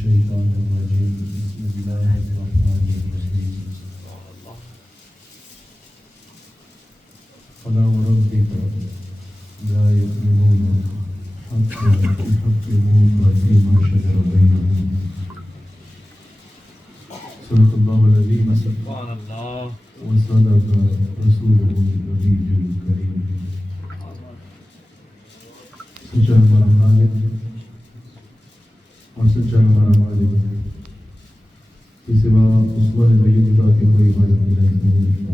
الشيطان الرجيم بسم الله الرحمن الرحيم فلا وربك لا يؤمنون حتى يحكموك فيما شجر بينهم صدق الله العظيم سبحان اللہ وصدق رسوله النبي الكريم سچا ہمارا خالق اور سچا ہمارا مالک کے سوا اس واحد وجود کے کوئی عبادت نہیں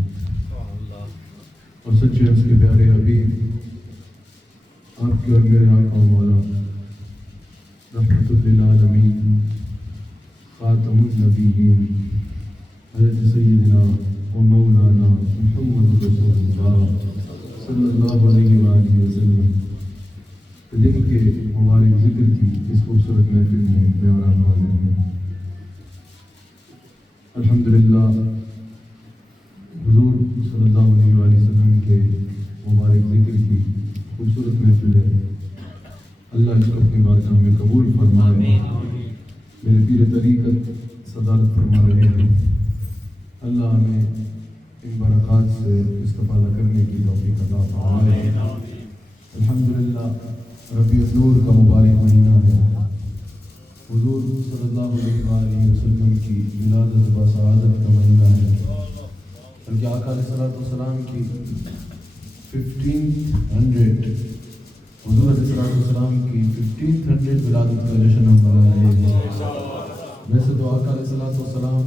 اور سچے اس کے پیارے حبیب آپ کے اور میرے آقا مولا رحمت للعالمین خاتم النبیین حضرت سیدنا و مولانا محمد رسول اللہ صلی اللہ علیہ وآلہ وسلم دن کے مبارک ذکر کی اس خوبصورت محفل میں میں اور آپ حاضر ہیں۔ الحمدللہ حضور صلی اللہ علیہ وآلہ وسلم کے مبارک ذکر کی خوبصورت محفل ہے۔ اللہ اس کو اپنی بارگاہ میں قبول فرمائے، میرے پیر طریقت صدارت فرما رہے ہیں۔ اللہ ہمیں ان برکات سے استفادہ کرنے کی توفیق عطا فرمائے۔ الحمدللہ ربیع النور کا مبارک مہینہ ہے، حضور صلی اللہ علیہ وآلہ وسلم کی ولادت بسعادت کا مہینہ ہے، بلکہ آقا علیہ السلام کی 1500 حضور علیہ السلام کی 1500 ولادت کا جشن ہم منا رہے ہیں۔ ویسے تو آقا علیہ السلام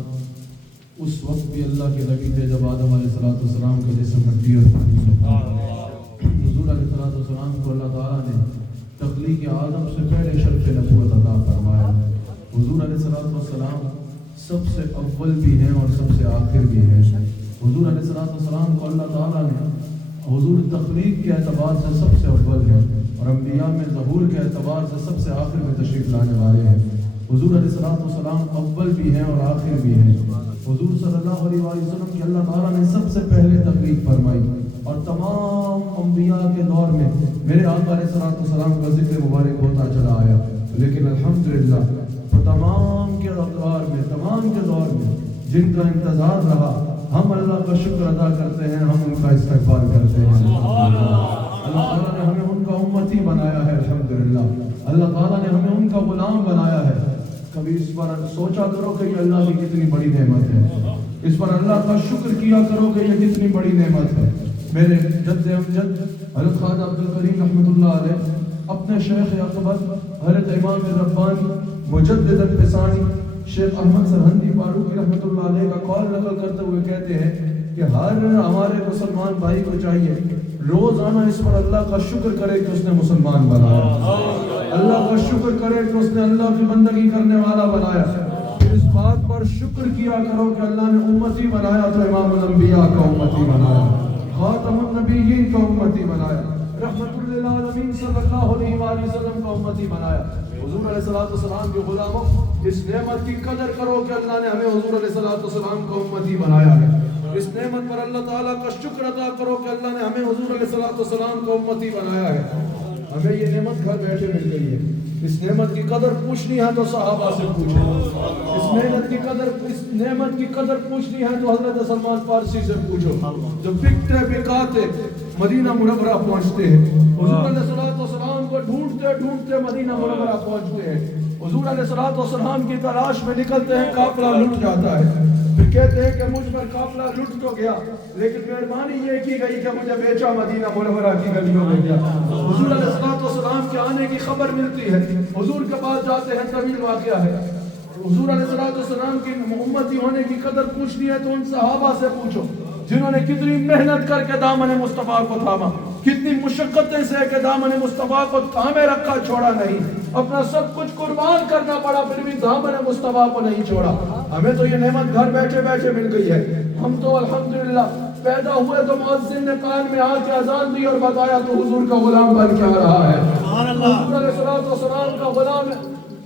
اس وقت بھی اللہ کے نبی تھے جب آدم علیہ السلام کا جسم مٹی اور پانی سے تھا۔ حضور علیہ السلام کو اللہ تعالیٰ نے تخلیق آدم سے پہلے شرف نبوت عطا فرمایا۔ حضور علیہ السلام سب سے اول بھی ہیں اور سب سے آخر بھی ہیں۔ حضور علیہ السلام کو اللہ تعالیٰ نے حضور تخلیق کے اعتبار سے سب سے اول ہے اور انبیاء میں ظہور کے اعتبار سے سب سے آخر میں تشریف لانے والے ہیں۔ حضور علیہ السلام اول بھی ہیں اور آخر بھی ہیں۔ حضور صلی اللہ علیہ وسلم کی اللہ تعالیٰ نے سب سے پہلے تخلیق فرمائی اور تمام انبیاء کے دور میں میرے آقا علیہ السلام کا ذکر مبارک ہوتا چلا آیا، لیکن الحمدللہ تمام کے دور میں جن کا انتظار رہا، ہم اللہ کا شکر ادا کرتے ہیں، ہم ان کا استقبال کرتے ہیں۔ اللہ تعالیٰ نے ہمیں ان کا امتی بنایا ہے، الحمدللہ اللہ تعالیٰ نے ہمیں ان کا غلام بنایا ہے۔ کبھی اس پر سوچا کرو کہ یہ اللہ کی کتنی بڑی نعمت ہے، اس پر اللہ کا شکر کیا کرو کہ یہ کتنی بڑی نعمت ہے۔ میرے جد امجد حضرت خواجہ عبدالکریم رحمۃ اللہ علیہ اپنے شیخ اکبر حضرت امام ربانی مجدد الفسانی شیخ احمد سرہندی فاروقی رحمۃ اللہ علیہ کا قول نقل کرتے ہوئے کہتے ہیں کہ ہر ہمارے مسلمان بھائی کو چاہیے روزانہ اس پر اللہ کا شکر کرے کہ اس نے مسلمان بنایا، اللہ کا شکر کرے کہ اس نے اللہ کی بندگی کرنے والا بنایا۔ اس بات پر شکر کیا کرو کہ اللہ نے امتی بنایا تو امام الانبیاء کا امتی بنایا، خاتم النبیین کا امتی بنایا، رحمت للعالمین صلی اللہ علیہ وآلہ وسلم کا امتی بنایا۔ حضور علیہ السلام کے غلاموں اس نعمت کی قدر کرو کہ اللہ نے ہمیں حضور علیہ السلام کا امتی بنایا ہے۔ اس نعمت پر اللہ تعالیٰ کا شکر ادا کرو کہ اللہ نے ہمیں حضور علیہ السلام کا امتی بنایا ہے۔ ہمیں یہ نعمت گھر بیٹھے مل گئی ہے، اس نعمت کی قدر پوچھنی ہے تو صحابہ سے پوچھیں، اس نعمت کی قدر پوچھنی ہے تو حضرت سلمان فارسی سے پوچھو جو بکتے بکاتے مدینہ منورہ پہنچتے ہیں، حضور علیہ السلام کو ڈھونڈتے ڈھونڈتے مدینہ منورہ پہنچتے ہیں، حضور علیہ السلام کی تلاش میں نکلتے ہیں، قافلہ لٹ جاتا ہے، پھر کہتے ہیں کہ مجھ پر قافلہ لٹ تو گیا لیکن مہربانی یہ کی گئی کہ مجھے بیچا مدینہ منورہ کی گلیوں میں گیا۔ حضور علیہ السلام کے آنے کی خبر ملتی ہے، حضور کے پاس جاتے ہیں، طویل واقعہ ہے۔ حضور علیہ السلام کی امتی ہونے کی قدر پوچھنی ہے تو ان صحابہ سے پوچھو جنہوں نے کتنی محنت کر کے دامن مصطفیٰ کو تھاما، کتنی مشقتیں سے کہ دامن مصطفیٰ کو تھامے رکھا، چھوڑا نہیں، اپنا سب کچھ قربان کرنا پڑا پھر بھی دامن مصطفیٰ کو نہیں چھوڑا۔ ہمیں تو یہ نعمت گھر بیٹھے بیٹھے مل گئی ہے۔ ہم تو الحمدللہ پیدا ہوئے تو مؤذن نے کان میں آ کے اذان دی اور بتایا تو حضور کا غلام بن کے آ رہا ہے، حضور علیہ السلام کا غلام ہے،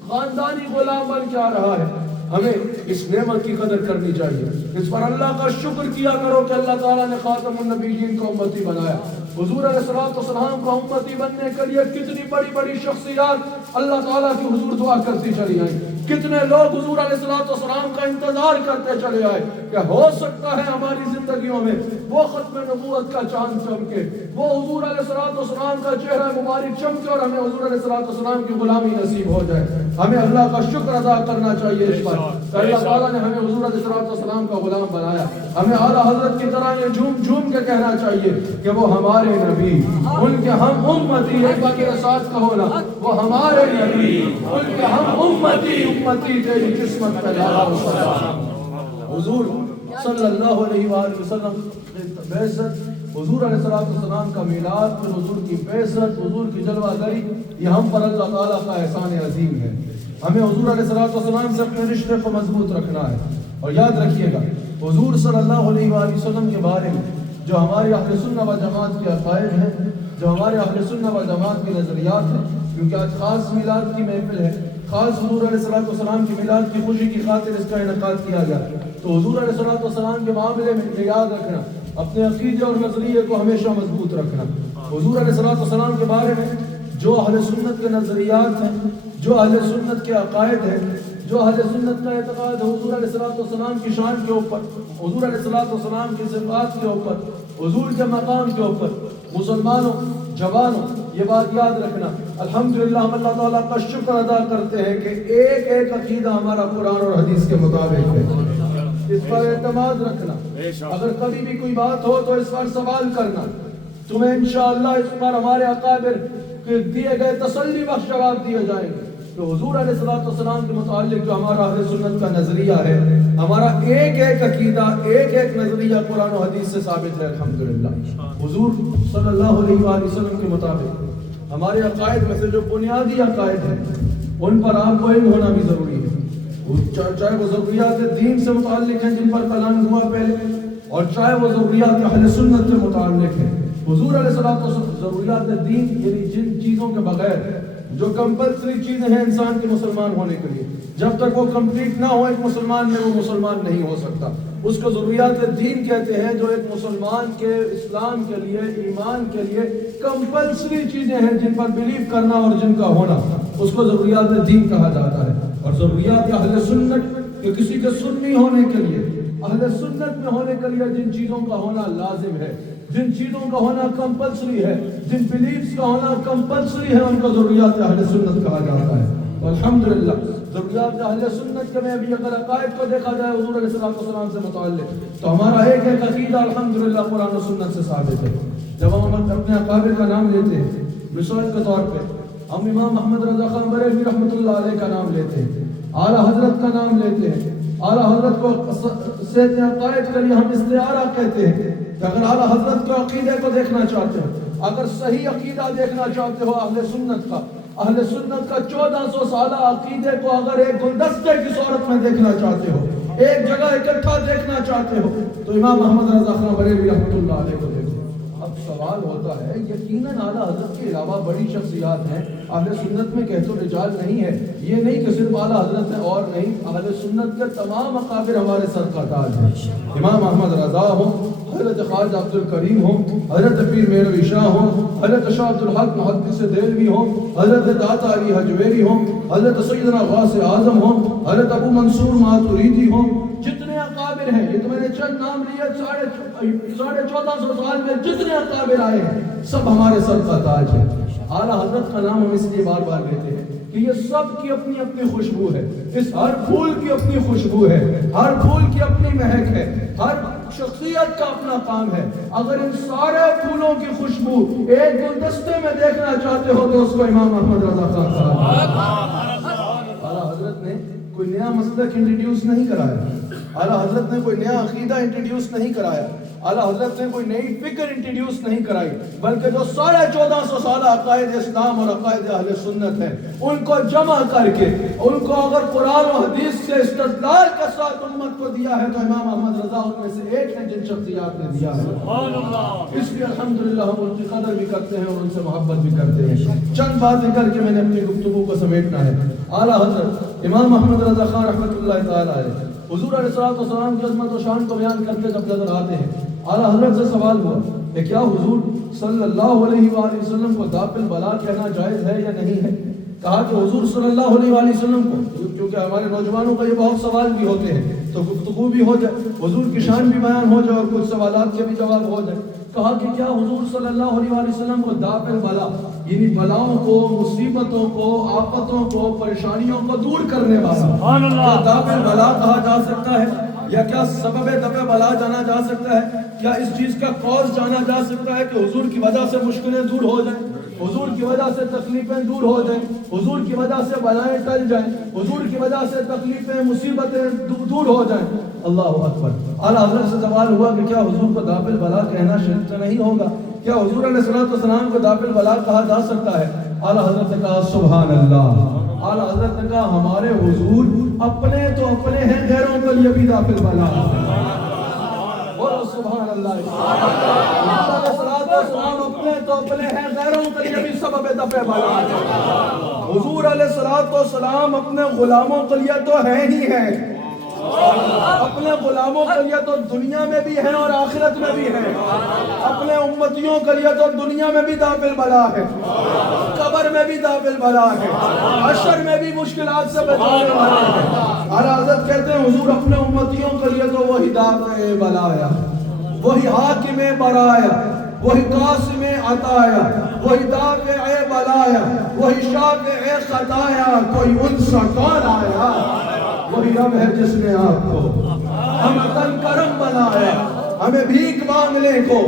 خاندانی غلام بن کے آ رہا ہے۔ ہمیں اس نعمت کی قدر کرنی چاہیے، اس پر اللہ کا شکر کیا کرو کہ اللہ تعالیٰ نے خاتم النبیین کو امتی بنایا۔ حضور علیہ السلام کو امتی بننے کے لیے کتنی بڑی بڑی شخصیات اللہ تعالیٰ کی حضور دعا کرتی چلی آئی۔ کتنے لوگ حضور علیہ السلام کا انتظار کرتے چلے آئے کہ ہو سکتا ہے ہماری زندگیوں میں وہ ختم نبوت کا چاند چمکے، وہ حضور علیہ السلام کا چہرہ مبارک چمکے اور ہمیں حضور علیہ السلام کی غلامی نصیب ہو جائے۔ ہمیں اللہ کا شکر ادا کرنا چاہیے اس پر کہ اللہ تعالیٰ نے ہمیں حضور علیہ السلام کا غلام بنایا۔ ہمیں اعلیٰ حضرت کی طرح یہ جھوم جھوم کے کہنا چاہیے کہ وہ ہمارے نبی، ان کے ہم امتی، ایک باقی ساتھ کہو نا، وہ ہمارے نبی، ان کے ہم امتی، امتی تیری قسمت پہ لالا وسلام۔ حضور صلی اللہ علیہ وآلہ وسلم بعثت، حضور علیہ السلام کا میلاد، پھر حضور کی بعثت، حضور کی جلوہ گری، یہ ہم پر اللہ تعالیٰ کا احسان عظیم ہے۔ ہمیں حضور علیہ السلام سے اپنے رشتے کو مضبوط رکھنا ہے، اور یاد رکھیے گا حضور صلی اللہ علیہ وآلہ وسلم کے بارے میں جو ہمارے اہل سنت و جماعت کے عقائد ہیں، جو ہمارے اہل سنت و جماعت کے نظریات ہیں، کیونکہ آج خاص میلاد کی محفل ہے، خاص حضور علیہ السلام کی میلاد کی خوشی کی خاطر اس کا انعقاد کیا گیا، تو حضور علیہ السلام کے معاملے میں یہ یاد رکھنا، اپنے عقیدے اور نظریے کو ہمیشہ مضبوط رکھنا۔ حضور علیہ السلام کے بارے میں جو اہل سنت کے نظریات ہیں، جو اہل سنت کے عقائد ہیں، جو اہل سنت کا اعتقاد ہے حضور علیہ السلام کی شان کے اوپر، حضور علیہ السلام کی صفات کے اوپر، حضور کے مقام کے اوپر، مسلمانوں جوانوں یہ بات یاد رکھنا، الحمدللہ ہم اللہ تعالیٰ کا شکر ادا کرتے ہیں کہ ایک ایک عقیدہ ہمارا قرآن اور حدیث کے مطابق ہے۔ اس پر اعتماد رکھنا، اگر کبھی بھی کوئی بات ہو تو اس پر سوال کرنا، تمہیں انشاءاللہ اس پر ہمارے اکابر کے دیے گئے تسلی بخش جواب دیے جائیں گے۔ تو حضور علیہ السلام کے متعلق جو ہمارا اہل سنت کا نظریہ ہے، ہمارا ایک ایک عقیدہ، ایک ایک نظریہ قرآن و حدیث سے ثابت ہے الحمدللہ۔ حضور صلی اللہ علیہ وآلہ وسلم کے مطابق ہمارے عقائد میں سے جو بنیادی عقائد ہیں ان پر آپ کو علم ہونا بھی ضروری ہے، چاہے وہ ضروریات دین سے متعلق ہیں جن پر کلام ہوا پہلے، اور چاہے وہ ضروریات اہل سنت سے متعلق ہیں۔ حضور علیہ السلام ضروریات دین یعنی جن چیزوں کے بغیر جو کمپلسری چیزیں ہیں انسان کے مسلمان ہونے کے لیے، جب تک وہ کمپلیٹ نہ ہو ایک مسلمان میں، وہ مسلمان نہیں ہو سکتا۔ اس کو ضروریات دین کہتے ہیں، جو ایک مسلمان کے اسلام کے لیے، ایمان کے لیے کمپلسری چیزیں ہیں جن پر بلیو کرنا اور جن کا ہونا، اس کو ضروریات دین کہا جاتا ہے۔ اور ضروریات اہل سنت کہ کسی کے سنی ہونے کے لیے، اہل سنت میں ہونے کے لیے جن چیزوں کا ہونا لازم ہے، جن چیزوں کا ہونا کمپلسری ہے، جن بلیفز کا ہونا کمپلسری ہے، ان کو ضروریات اہل سنت کہا جاتا ہے۔ الحمدللہ ضروریات اہل سنت کے میں بھی اگر عقائد کو دیکھا جائے حضور علیہ السلام سے متعلق، تو ہمارا ایک ایک عقیدہ الحمدللہ قرآن و سنت سے ثابت ہے۔ جب ہم اپنے اکابر کا نام لیتے ہیں، مثال کے طور پہ ہم امام محمد رضا خان بریلوی رحمۃ اللہ علیہ کا نام لیتے ہیں، اعلیٰ حضرت کا نام لیتے ہیں، اعلیٰ حضرت کو صحت عقائد کے لیے ہم استعارہ کہتے ہیں کہ اگر اعلیٰ حضرت کے عقیدے کو دیکھنا چاہتے ہو، اگر صحیح عقیدہ دیکھنا چاہتے ہو اہل سنت کا، اہل سنت کا 1400 سالہ عقیدے کو اگر ایک گلدستے کی صورت میں دیکھنا چاہتے ہو، ایک جگہ اکٹھا دیکھنا چاہتے ہو، تو امام محمد رضا خان بریلوی رحمۃ اللہ علیہ کو دیکھو۔ اب سوال ہوتا ہے، یقیناً اعلیٰ حضرت کے علاوہ بڑی شخصیات ہیں، اہل سنت میں کہت و رجال نہیں ہے، یہ نہیں کہ صرف اعلیٰ حضرت ہیں اور نہیں، اہل سنت کے تمام اکابر ہمارے سر کا تاج ہیں۔ امام احمد رضا ہوں، حضرت خواجہ عبد الکریم ہوں، حضرت پیر مہروی شاہ ہوں، حضرت شاہ عبد الحق محدث دہلوی ہوں، حضرت داتا علی حجویری ہوں، حضرت سیدنا غوث اعظم ہوں، حضرت ابو منصور ماتریدی ہوں، جتنے اکابر ہیں، یہ تو میں نے چند نام لیے، 1450 سال میں جتنے اکابر آئے ہیں سب ہمارے سر کا تاج ہے۔ اعلیٰ حضرت کا نام ہم اس لیے بار بار لیتے ہیں کہ یہ سب کی اپنی اپنی خوشبو ہے، اس ہر پھول کی اپنی خوشبو ہے، ہر پھول کی اپنی مہک ہے، ہر شخصیت کا اپنا کام ہے۔ اگر ان سارے پھولوں کی خوشبو ایک گلدستے میں دیکھنا چاہتے ہو تو اس کو امام محمد رضا خان صاحب۔ اعلیٰ حضرت نے کوئی نیا مسلک انٹروڈیوس نہیں کرایا، اعلیٰ حضرت نے کوئی نیا عقیدہ انٹروڈیوس نہیں کرایا، اعلیٰ حضرت نے کوئی نئی فکر انٹروڈیوس نہیں کرائی، بلکہ جو 1450 سالہ عقائد اسلام اور عقائد اہل سنت ہیں ان کو جمع کر کے، ان کو اگر قرآن و حدیث سے استدلال کے ساتھ امت کو دیا ہے تو امام احمد رضا ان میں سے ایک ہے جن شخصیات نے دیا ہے۔ اس لیے الحمدللہ ہم ان کی قدر بھی کرتے ہیں اور ان سے محبت بھی کرتے ہیں۔ چند باتیں کر کے میں نے اپنی گفتگو کو سمیٹنا ہے۔ اعلیٰ حضرت امام محمد رضا خان رحمۃ اللہ تعالیٰ علیہ حضور علیہ السلام کی عظمت و شان کو بیان کرتے جب نظر آتے ہیں، اعلیٰ حضرت سے سوال ہوا کہ کیا حضور صلی اللہ علیہ وآلہ وسلم کو داخل بلا کہنا جائز ہے یا نہیں ہے؟ کہا کہ حضور صلی اللہ علیہ وآلہ وسلم کو، کیونکہ ہمارے نوجوانوں کا یہ بہت سوال بھی ہوتے ہیں تو گفتگو بھی ہو جائے، حضور کی شان بھی بیان ہو جائے اور کچھ سوالات کے بھی جواب ہو جائے۔ کہا کہ کیا حضور صلی اللہ علیہ وآلہ وسلم کو دافع البلا، یعنی بلاؤں کو، مصیبتوں کو، آفتوں کو، پریشانیوں کو دور کرنے والا دافع البلا کہا جا سکتا ہے؟ یا کیا سبب دفع بلا جانا جا سکتا ہے؟ کیا اس چیز کا کاز جانا جا سکتا ہے کہ حضور کی وجہ سے مشکلیں دور ہو جائیں، حضور کی وجہ سے تکلیفیں دور ہو جائیں، حضور کی وجہ سے بلائیں ٹل جائیں، حضور کی وجہ سے تکلیفیں مصیبتیں دور ہو جائیں؟ اللہ اکبر۔ اعلیٰ حضرت سے سوال ہوا کہ کیا حضور کو دافع البلا کہنا شرک تو نہیں ہوگا؟ کیا حضور علیہ الصلوۃ والسلام کو دافع البلا کہا جا سکتا ہے؟ اعلیٰ حضرت نے کہا سبحان اللہ۔ اعلیٰ حضرت نے کہا ہمارے حضور اپنے تو اپنے ہیں، غیروں کے لیے بھی دافع البلا ہے۔ بولو سبحان اللہ۔ حضور علیہ الصلوۃ والسلام اپنے تو اپنے ہیں، غیروں کے لیے بھی سبب دفع بلا ہے۔ حضور علیہ الصلوۃ والسلام اپنے غلاموں کے لیے تو ہے ہی ہے، اپنے غلاموں کے لیے تو دنیا میں بھی ہیں اور آخرت میں بھی ہیں، اپنے امتیوں کے لیے تو دنیا میں بھی دافع البلا ہے، قبر میں بھی دافع البلا ہے، حشر میں بھی مشکلات سے بچانے والا ہے۔ اعلیٰ حضرت کہتے ہیں حضور اپنے امتیوں کے لیے تو وہی دافع بلایا، وہی حاکم برایا، وہی قاسم عطایا، وہی دافع بلایا، وہی شافع خطایا، کوئی ان سا کون آیا؟ وہی رب ہے جس نے آپ کو ہم تن کرم بنایا، ہمیں بھیک مانگنے کو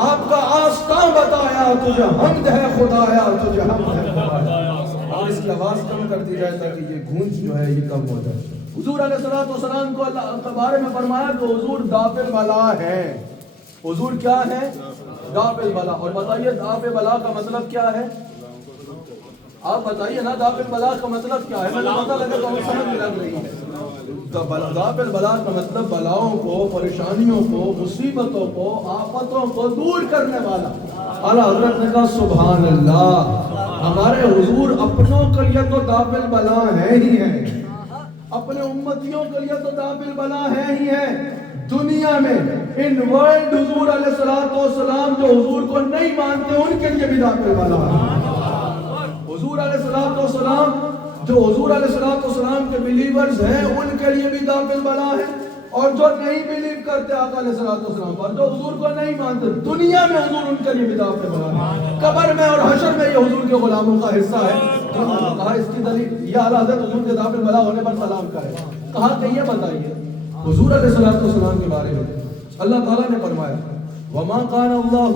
آپ کا آستاں بتایا، تجھے حمد ہے خدایا، تجھے حمد ہے خدایا۔ اور اس کی آواز کم کر دی جائے تاکہ یہ گونج جو ہے یہ کم ہو جائے۔ حضور علیہ الصلوۃ والسلام کو اللہ کے بارے میں فرمایا کہ حضور دافع البلا ہے۔ حضور کیا ہے؟ دافع البلا۔ اور بتائیے دافع بلا کا مطلب کیا ہے؟ آپ بتائیے نا، دافع البلا کا مطلب کیا ہے؟ مجھے پتہ لگا تو ہمیں سمجھ لگ رہی ہے۔ دافع البلا کا مطلب بلاؤں کو، پریشانیوں کو، مصیبتوں کو، آفتوں کو دور کرنے والا۔ اعلیٰ حضرت نے کہا سبحان اللہ، ہمارے حضور اپنوں کے لیے تو دافع البلا ہے ہی ہے، اپنے امتیوں کے لیے تو دافع البلا ہے ہی ہے۔ دنیا میں ان ورلڈ حضور علیہ الصلوۃ والسلام جو حضور کو نہیں مانتے ان کے لیے بھی دافع البلا ہے۔ حضور علیہ الصلوۃ والسلام جو حضور علیہ الصلوۃ والسلام کے بلیورز ہیں ان کے لیے بھی دافع البلا ہے، اور جو نہیں بلیو کرتے آقا علیہ الصلوۃ والسلام پر، جو حضور کو نہیں مانتے دنیا میں حضور ان کے لیے بھی دافع البلا ہے۔ قبر میں اور حشر میں یہ حضور کے غلاموں کا حصہ ہے۔ کہا اس کی دلیل یہ اعلیٰ حضرت حضور کے دافع البلا ہونے پر سلام کرے۔ کہا کہ یہ بتائیے حضور علیہ الصلوۃ والسلام کے بارے میں اللہ تعالیٰ نے فرمایا وَمَا قَانَ اللَّهُ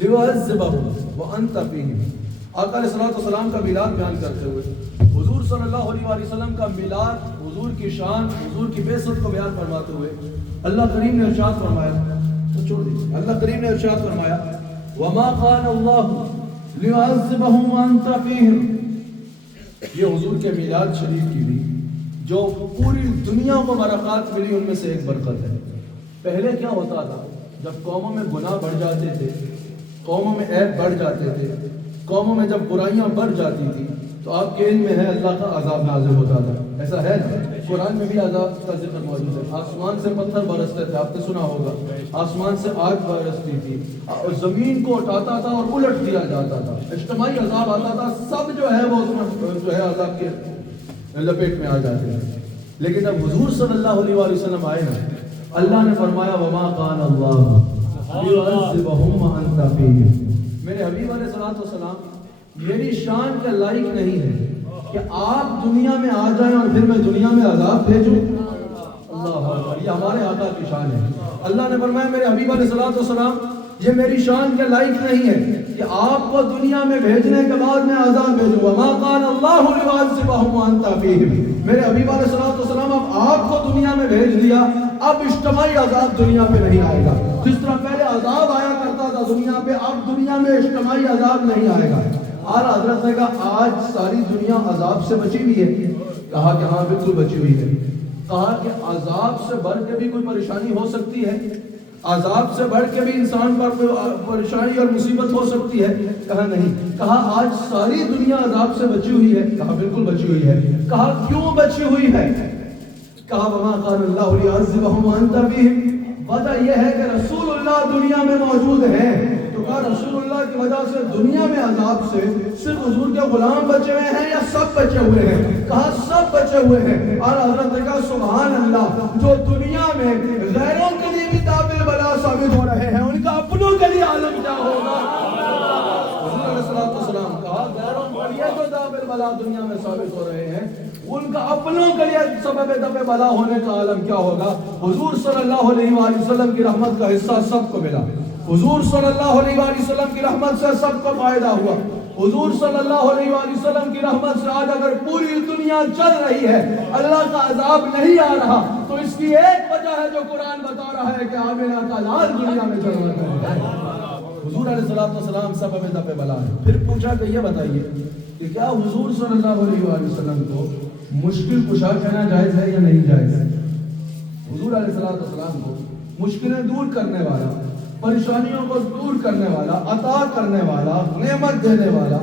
لِيُعَذِّبَهُمْ وَأَنْتَ فِيهِمْ۔ آقا علیہ الصلوۃ والسلام کا میلاد بیان کرتے ہوئے حضور صلی اللہ علیہ وآلہ وسلم کا میلاد، حضور کی شان، حضور کی بعثت کو بیان فرماتے ہوئے اللہ کریم نے ارشاد فرمایا، تو چھوڑ دیجیے، اللہ کریم نے ارشاد فرمایا وَمَا قَانَ اللَّهُ لِيُعَذِّبَهُمْ وَأَنْتَ فِيهِمْ۔ یہ حضور کے میلاد شریف کی بھی جو پوری دنیا کو برکات ملی ان میں سے ایک برکت ہے۔ پہلے کیا ہوتا تھا، جب قوموں میں گناہ بڑھ جاتے تھے، قوموں میں عیب بڑھ جاتے تھے، قوموں میں جب برائیاں بڑھ جاتی تھی تو آپ کے علم میں ہے اللہ کا عذاب نازل ہوتا تھا۔ ایسا ہے نا، قرآن میں بھی عذاب کا ذکر موجود ہے۔ آسمان سے پتھر برستے تھے، آپ نے سنا ہوگا، آسمان سے آگ برستی تھی، اور زمین کو اٹھاتا تھا اور الٹ دیا جاتا تھا، اجتماعی عذاب آتا تھا، سب جو ہے وہ اس میں جو ہے عذاب کے لپیٹ میں آ جاتے ہیں۔ لیکن جب حضور صلی اللہ علیہ وآلہ وسلم آئے نا، اللہ نے فرمایا وَمَا قَانَ اللَّهُ لِيُعَذِّبَهُمْ وَأَنْتَ فِيهِمْ۔ میرے حبیب علیہ الصلوۃ والسلام میری شان کے لائق نہیں ہے کہ آپ دنیا میں آ جائیں اور پھر میں دنیا میں عذاب بھیجوں۔ اللہ اکبر، یہ ہمارے آقا کی شان ہے۔ اللہ نے فرمایا میرے حبیب علیہ الصلوۃ والسلام یہ میری شان کے لائق نہیں ہے کہ آپ کو دنیا میں بھیجنے کے بعد میں عذاب بھیجوں۔ وَمَا قَانَ اللَّهُ لِيُعَذِّبَهُمْ وَأَنْتَ فِيهِمْ۔ میرے حبیب علیہ الصلوۃ والسلام اب آپ کو دنیا میں بھیج دیا، اب اجتماعی عذاب دنیا پہ نہیں آئے گا۔ جس طرح پہلے عذاب آیا کرتا تھا دنیا پہ، اب دنیا میں اجتماعی عذاب نہیں آئے گا۔ اعلیٰ حضرت نے کہا آج ساری دنیا عذاب سے بچی ہوئی ہے؟ کہا کہ ہاں بالکل بچی ہوئی ہے۔ کہا کہ عذاب سے بڑھ کے بھی کوئی پریشانی ہو سکتی ہے؟ عذاب سے بڑھ کے بھی انسان پر پریشانی اور مصیبت ہو سکتی ہے؟ کہا نہیں۔ کہا آج ساری دنیا عذاب سے بچی ہوئی ہے؟ کہا بالکل بچی ہوئی ہے۔ کہا کیوں بچی ہوئی ہے؟ کہا وَمَا قَانَ اللَّهُ لِيُعَذِّبَهُمْ وَأَنْتَ فِيهِمْ۔ وجہ یہ ہے کہ رسول اللہ دنیا میں موجود ہیں، تو کہا رسول اللہ کی وجہ سے دنیا میں عذاب سے صرف حضور کے غلام بچے ہوئے ہیں یا سب بچے ہوئے ہیں؟ کہا سب بچے ہوئے ہیں۔ اور حضرت نے کہا سبحان اللہ، جو دنیا میں غیروں کے لیے بھی تابع بلا ثابت ہو رہے ہیں، ان کا اپنوں کے لیے عالم کیا ہوگا؟ حضور علیہ السلام کہا غیروں کے لیے جو تابع بلا دنیا میں ثابت ہو رہے ہیں، ان کا اپنوں کے لیے سبب دفع بلا ہونے کا عالم کیا ہوگا؟ حضور صلی اللہ علیہ وآلہ وسلم کی رحمت کا حصہ سب کو ملا، حضور صلی اللہ علیہ وآلہ وسلم کی رحمت سے سب کو فائدہ ہوا، حضور صلی اللہ علیہ وآلہ وسلم کی رحمت سے آج اگر پوری دنیا چل رہی ہے، اللہ کا عذاب نہیں آ رہا، تو اس کی ایک وجہ ہے جو قرآن بتا رہا ہے کہ آمنہ کا لال دنیا میں چل رہا ہے۔ حضور علیہ السلام سبب دفع بلا ہے۔ پھر پوچھا کہ یہ بتائیے کہ کیا حضور صلی اللہ علیہ وآلہ وسلم کو مشکل کشا کہنا جائز ہے یا نہیں جائز ہے؟ حضور علیہ السلام کو مشکلیں دور کرنے والا، پریشانیوں کو دور کرنے والا، عطا کرنے والا، نعمت دینے والا،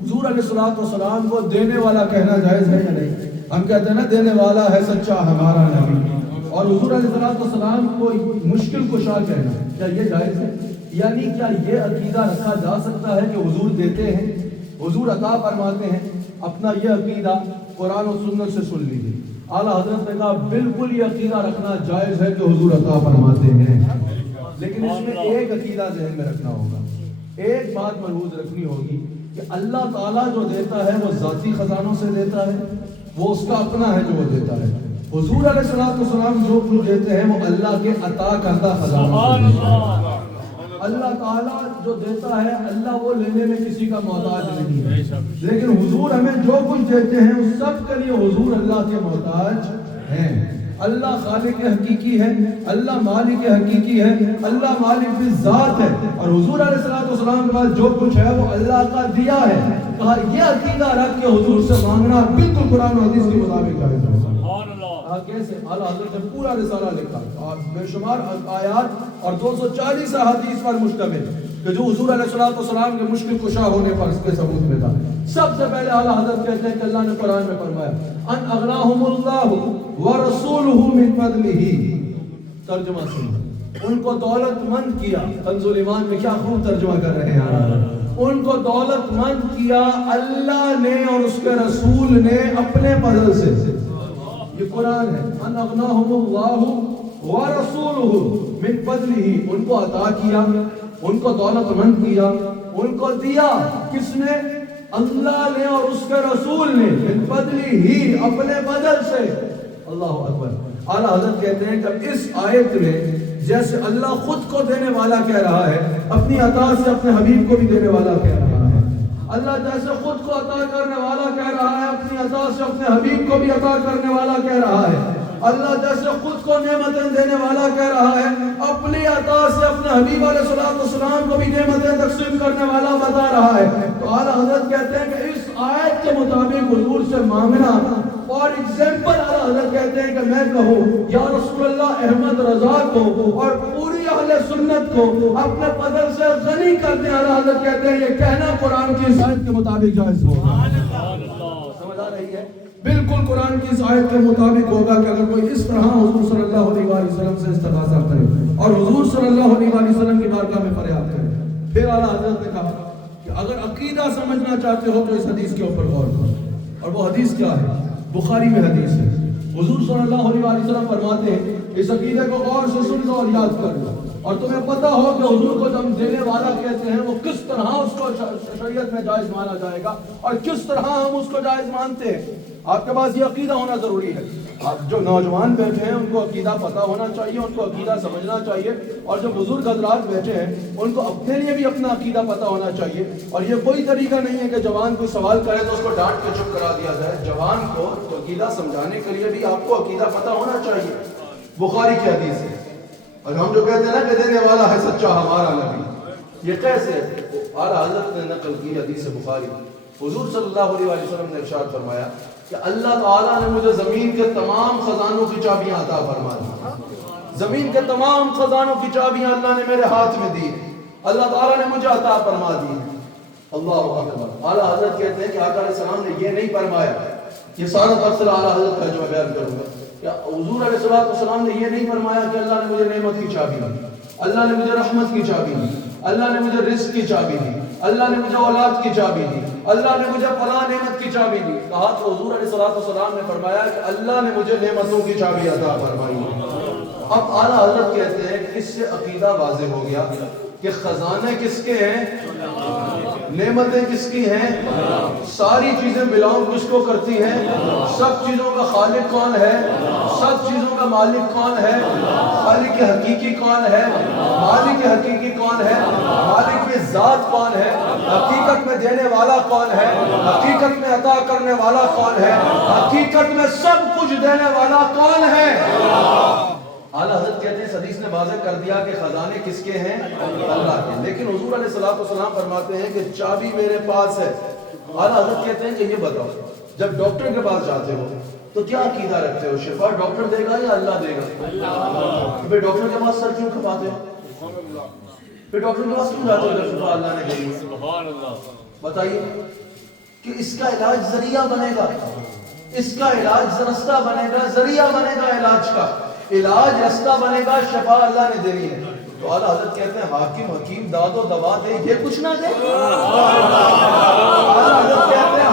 حضور علیہ السلام کو دینے والا کہنا جائز ہے یا نہیں؟ ہم کہتے ہیں نا دینے والا ہے سچا ہمارا نبی، اور حضور علیہ السلام کو مشکل کشا کہنا کیا یہ جائز ہے؟ یعنی کیا یہ عقیدہ رکھا جا سکتا ہے کہ حضور دیتے ہیں، حضور عطا فرماتے ہیں؟ اپنا یہ عقیدہ قرآن و سنت سے سن لیجیے۔ اعلیٰ حضرت نے کہا بالکل یہ عقیدہ رکھنا جائز ہے کہ حضور عطا فرماتے ہیں، لیکن اس میں ایک عقیدہ ذہن میں رکھنا ہوگا، ایک بات ملحوظ رکھنی ہوگی کہ اللہ تعالیٰ جو دیتا ہے وہ ذاتی خزانوں سے دیتا ہے، وہ اس کا اپنا ہے جو وہ دیتا ہے۔ حضور علیہ السلام جو کچھ دیتے ہیں وہ اللہ کے عطا کردہ خزانوں سے دیتے ہیں۔ اللہ تعالیٰ جو دیتا ہے اللہ وہ لینے میں کسی کا محتاج نہیں ہے، لیکن حضور ہمیں جو کچھ دیتے ہیں اس سب کے لیے حضور اللہ کے محتاج ہیں۔ اللہ خالق حقیقی ہے، اللہ مالک حقیقی ہے، اللہ مالک بھی ذات ہے، اور حضور علیہ السلام کے پاس جو کچھ ہے وہ اللہ کا دیا ہے۔ کہا یہ عقیدہ رکھ کے حضور سے مانگنا بالکل قرآن و حدیث کے مطابق جائز ہے۔ کیسے؟ اعلیٰ حضرت نے پورا رسالہ لکھا اور بے شمار آیات اور 240 احادیث پر مشتمل کہ جو حضور علیہ السلام کے مشکل کشا ہونے پر اس کے ثبوت میں تھا۔ سب سے پہلے اعلیٰ حضرت کہتے ہیں کہ اللہ نے قرآن میں فرمایا ان اغناہم اللہ ورسولہ من فضلہ، ترجمہ سنو، ان کو دولت مند کیا۔ کنز الایمان میں کیا خوب ترجمہ کر رہے ہیں، ان کو دولت مند کیا اللہ نے اور اس کے رسول نے اپنے فضل سے۔ یہ قرآن ہے، ان اغناہم اللہ ورسولہ من فضلہ، ان کو عطا کیا، ان کو دولت مند کیا، ان کو دیا، کس نے؟ اللہ نے اور اس کے رسول نے، من فضلہ، اپنے فضل سے۔ اللہ اکبر۔ اعلیٰ حضرت کہتے ہیں کہ اس آیت میں جیسے اللہ خود کو دینے والا کہہ رہا ہے، اپنی عطا سے اپنے حبیب کو بھی دینے والا کہہ رہا ہے۔ اللہ جیسے خود کو عطا کرنے والا کہہ رہا ہے، اپنی عطا سے اپنے حبیب کو بھی عطا کرنے والا کہہ رہا ہے۔ اللہ جیسے خود کو نعمتیں دینے والا کہہ رہا ہے، اپنی عطا سے اپنے حبیب علیہ السلام کو بھی نعمتیں تقسیم کرنے والا بتا رہا ہے۔ تو اعلیٰ حضرت کہتے ہیں کہ اس آیت کے مطابق حضور سے مانگنا، اور ایگزامپل اعلیٰ حضرت کہتے ہیں کہ میں کہوں یا رسول اللہ احمد رضا کو اور پوری اہل سنت کو اپنے فضل سے غنی کر دیں، اعلیٰ حضرت کہتے ہیں یہ کہنا قرآن کی اس آیت کے مطابق جائز ہوگا۔ سمجھ آ رہی ہے؟ بالکل قرآن کی اس آیت کے مطابق ہوگا کہ اگر کوئی اس طرح حضور صلی اللہ علیہ وآلہ وسلم سے استغاثہ کرے اور حضور صلی اللہ علیہ وآلہ وسلم کی بارگاہ میں فریاد کرے۔ پھر اعلیٰ حضرت نے کہا کہ اگر عقیدہ سمجھنا چاہتے ہو تو اس حدیث کے اوپر غور کرو، اور وہ حدیث کیا ہے؟ بخاری میں حدیث ہے۔ حضور صلی اللہ علیہ وآلہ وسلم فرماتے ہیں اس عقیدے کو غور سے سن لو اور یاد کر لو، اور تمہیں پتہ ہو کہ حضور کو ہم دینے والا کہتے ہیں وہ کس طرح اس کو شریعت میں جائز مانا جائے گا اور کس طرح ہم اس کو جائز مانتے ہیں۔ آپ کے پاس یہ عقیدہ ہونا ضروری ہے۔ آپ جو نوجوان بیٹھے ہیں ان کو عقیدہ پتہ ہونا چاہیے، ان کو عقیدہ سمجھنا چاہیے، اور جو بزرگ حضرات بیٹھے ہیں ان کو اپنے لیے بھی اپنا عقیدہ پتہ ہونا چاہیے۔ اور یہ کوئی طریقہ نہیں ہے کہ جوان کوئی سوال کرے تو اس کو ڈانٹ کے چپ کرا دیا جائے۔ جوان کو عقیدہ سمجھانے کے لیے بھی آپ کو عقیدہ پتہ ہونا چاہیے۔ بخاری کی حدیث ہے، اور ہم جو کہتے ہیں نا کہ دینے والا ہے سچا ہمارا نبی، یہ کیسے؟ اعلیٰ حضرت نے نقل کی حدیث بخاری۔ حضور صلی اللہ علیہ وسلم نے ارشاد فرمایا کہ اللہ تعالیٰ نے مجھے زمین کے تمام خزانوں کی چابیاں عطا فرما دی۔ زمین کے تمام خزانوں کی چابیاں اللہ نے میرے ہاتھ میں دی، اللہ تعالیٰ نے مجھے عطا فرما دی۔ اللہ اکبر۔ اعلیٰ حضرت کہتے ہیں کہ آقا علیہ السلام نے یہ نہیں فرمایا، یہ سارا تفصیل اعلیٰ حضرت کا جو میں بیان کروں گا، کہ حضور علیہ السلام نے یہ نہیں فرمایا کہ اللہ نے مجھے نعمت کی چابی دی، اللہ نے مجھے رحمت کی چابی دی، اللہ نے مجھے رزق کی چابی دی، اللہ نے مجھے اولاد کی چابی دی، اللہ نے مجھے فلاں نعمت کی چابی دی. کہا تو حضور علیہ الصلوۃ والسلام نے فرمایا کہ اللہ نے مجھے نعمتوں کی چابی عطا فرمائی. اب اعلیٰ حضرت کہتے ہیں کہ اس سے عقیدہ واضح ہو گیا کہ خزانے کس کے ہیں؟ نعمتیں کس کی ہیں؟ ساری چیزیں بلانگ کس کو کرتی ہیں؟ سب چیزوں کا خالق کون ہے؟ سب چیزوں کا مالک کون ہے؟ خالق حقیقی کون ہے؟ مالک حقیقی کون ہے؟ مالک میں ذات کون ہے؟ حقیقت میں دینے والا کون ہے؟ حقیقت میں عطا کرنے والا کون ہے؟ حقیقت میں سب کچھ دینے والا کون ہے؟ اعلیٰ حضرت کہتے ہیں حدیث نے واضح کر دیا کہ خزانے کس کے ہیں؟ اللہ کے. لیکن حضور علیہ الصلوۃ والسلام فرماتے ہیں کہ چابی میرے پاس ہے. اعلیٰ حضرت کہتے ہیں کہ یہ بتاؤ جب ڈاکٹر کے پاس جاتے ہو تو کیا عقیدہ رکھتے ہو؟ شفا ڈاکٹر دے گا یا اللہ دے گا؟ پھر ڈاکٹر کے پاس سر کیوں کھپاتے ہو؟ پھر ڈاکٹر کے پاس کیوں جاتے ہو جب شفا اللہ نے دی؟ بتائیے کہ اس کا علاج ذریعہ بنے گا، اس کا علاج رستہ بنے گا، ذریعہ بنے گا علاج کا، علاج رستہ بنے گا، شفا اللہ نے دینی ہے. تو اعلیٰ حضرت کہتے ہیں حاکم حکیم داد و دوا دے، یہ کچھ نہ دے. اعلیٰ حضرت کہتے ہیں